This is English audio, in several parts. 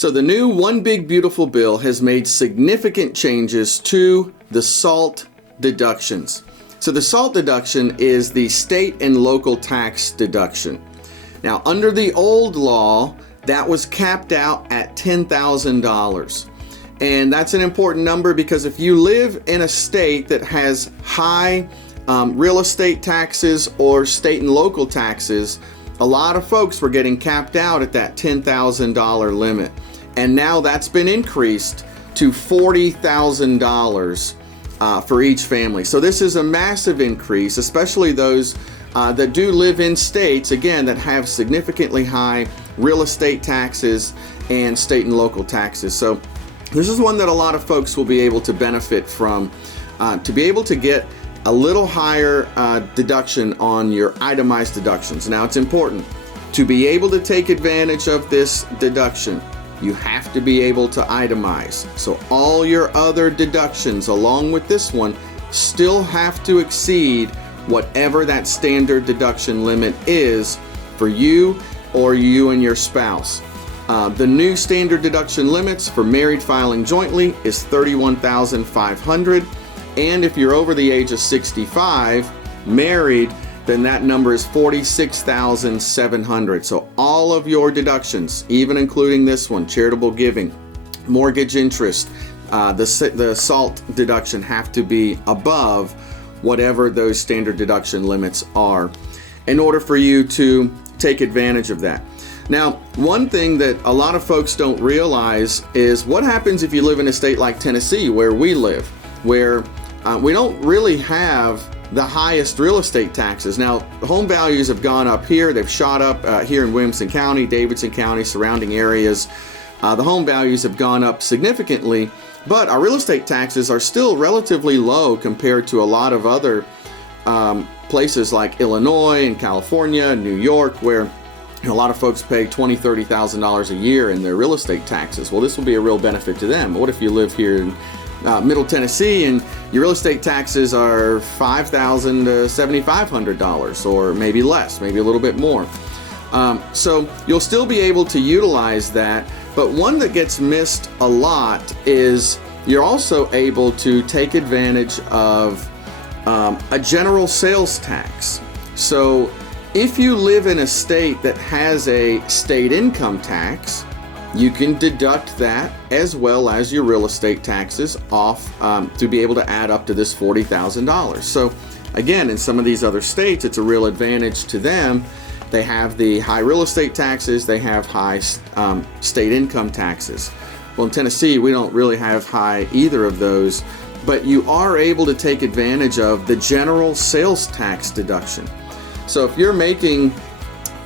So the new One Big Beautiful Bill has made significant changes to the SALT deductions. So the SALT deduction is the state and local tax deduction. Now, under the old law, that was capped out at $10,000. And that's an important number because if you live in a state that has high real estate taxes or state and local taxes, a lot of folks were getting capped out at that $10,000 limit. And now that's been increased to $40,000 for each family. So this is a massive increase, especially those that do live in states, again, that have significantly high real estate taxes and state and local taxes. So this is one that a lot of folks will be able to benefit from, to be able to get a little higher deduction on your itemized deductions. Now, it's important to be able to take advantage of this deduction. You have to be able to itemize. So all your other deductions along with this one still have to exceed whatever that standard deduction limit is for you or you and your spouse. The new standard deduction limits for married filing jointly is $31,500, and if you're over the age of 65, married, then that number is $46,700. So all of your deductions, even including this one, charitable giving, mortgage interest, the SALT deduction have to be above whatever those standard deduction limits are in order for you to take advantage of that. Now, one thing that a lot of folks don't realize is what happens if you live in a state like Tennessee, where we live, where we don't really have the highest real estate taxes. Now, home values have gone up here. They've shot up here in Williamson County, Davidson County, surrounding areas. The home values have gone up significantly, but our real estate taxes are still relatively low compared to a lot of other places like Illinois and California and New York, where a lot of folks pay $20,000, $30,000 a year in their real estate taxes. Well, this will be a real benefit to them. What if you live here in Middle Tennessee and your real estate taxes are $5,000 to $7,500, or maybe less, maybe a little bit more? So you'll still be able to utilize that, but one that gets missed a lot is you're also able to take advantage of a general sales tax. So if you live in a state that has a state income tax, you can deduct that as well as your real estate taxes off to be able to add up to this $40,000. So again, in some of these other states, it's a real advantage to them. They have the high real estate taxes, they have high state income taxes. Well, in Tennessee, we don't really have high either of those, but you are able to take advantage of the general sales tax deduction. So if you're making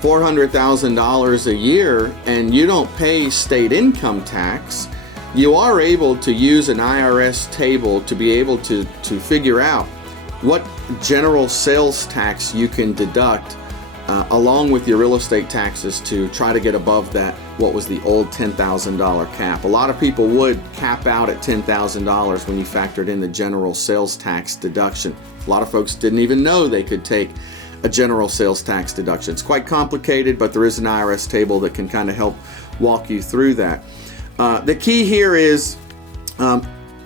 $400,000 a year and you don't pay state income tax, you are able to use an IRS table to be able to figure out what general sales tax you can deduct along with your real estate taxes to try to get above that, what was the old $10,000 cap. A lot of people would cap out at $10,000 when you factored in the general sales tax deduction. A lot of folks didn't even know they could take a general sales tax deduction. It's quite complicated, but there is an IRS table that can kind of help walk you through that. The key here is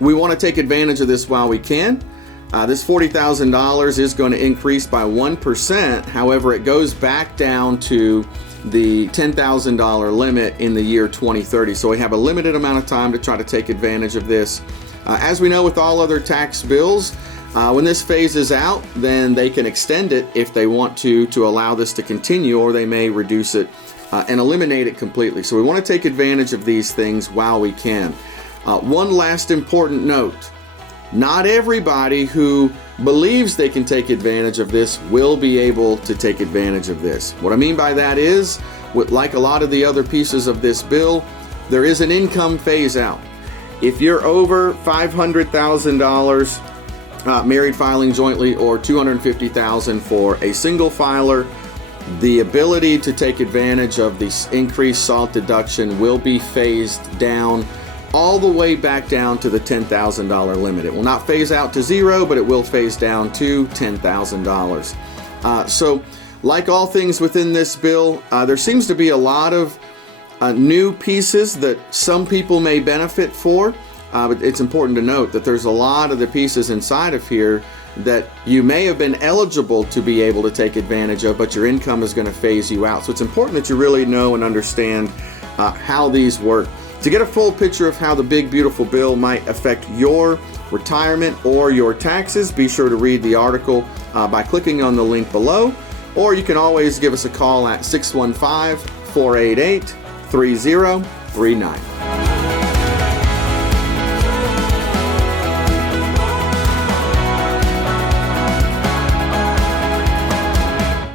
we want to take advantage of this while we can. This $40,000 is going to increase by 1%. However, it goes back down to the $10,000 limit in the year 2030. So we have a limited amount of time to try to take advantage of this. As we know with all other tax bills, when this phases out, then they can extend it if they want to allow this to continue, or they may reduce it and eliminate it completely. So we want to take advantage of these things while we can. One last important note: not everybody who believes they can take advantage of this will be able to take advantage of this. What I mean by that is, like a lot of the other pieces of this bill, there is an income phase out. If you're over $500,000 married filing jointly, or $250,000 for a single filer, the ability to take advantage of this increased SALT deduction will be phased down all the way back down to the $10,000 limit. It will not phase out to zero, but it will phase down to $10,000. So like all things within this bill, there seems to be a lot of new pieces that some people may benefit for, but it's important to note that there's a lot of the pieces inside of here that you may have been eligible to be able to take advantage of, but your income is going to phase you out. So it's important that you really know and understand how these work. To get a full picture of how the Big Beautiful Bill might affect your retirement or your taxes, be sure to read the article by clicking on the link below, or you can always give us a call at 615-488-3039.